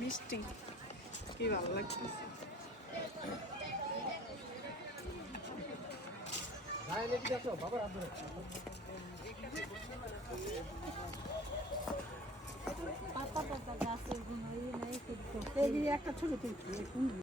মিষ্টি কি ভালো লাগতেছে। পাতা পাতা গাছের গুলো একটা ছোট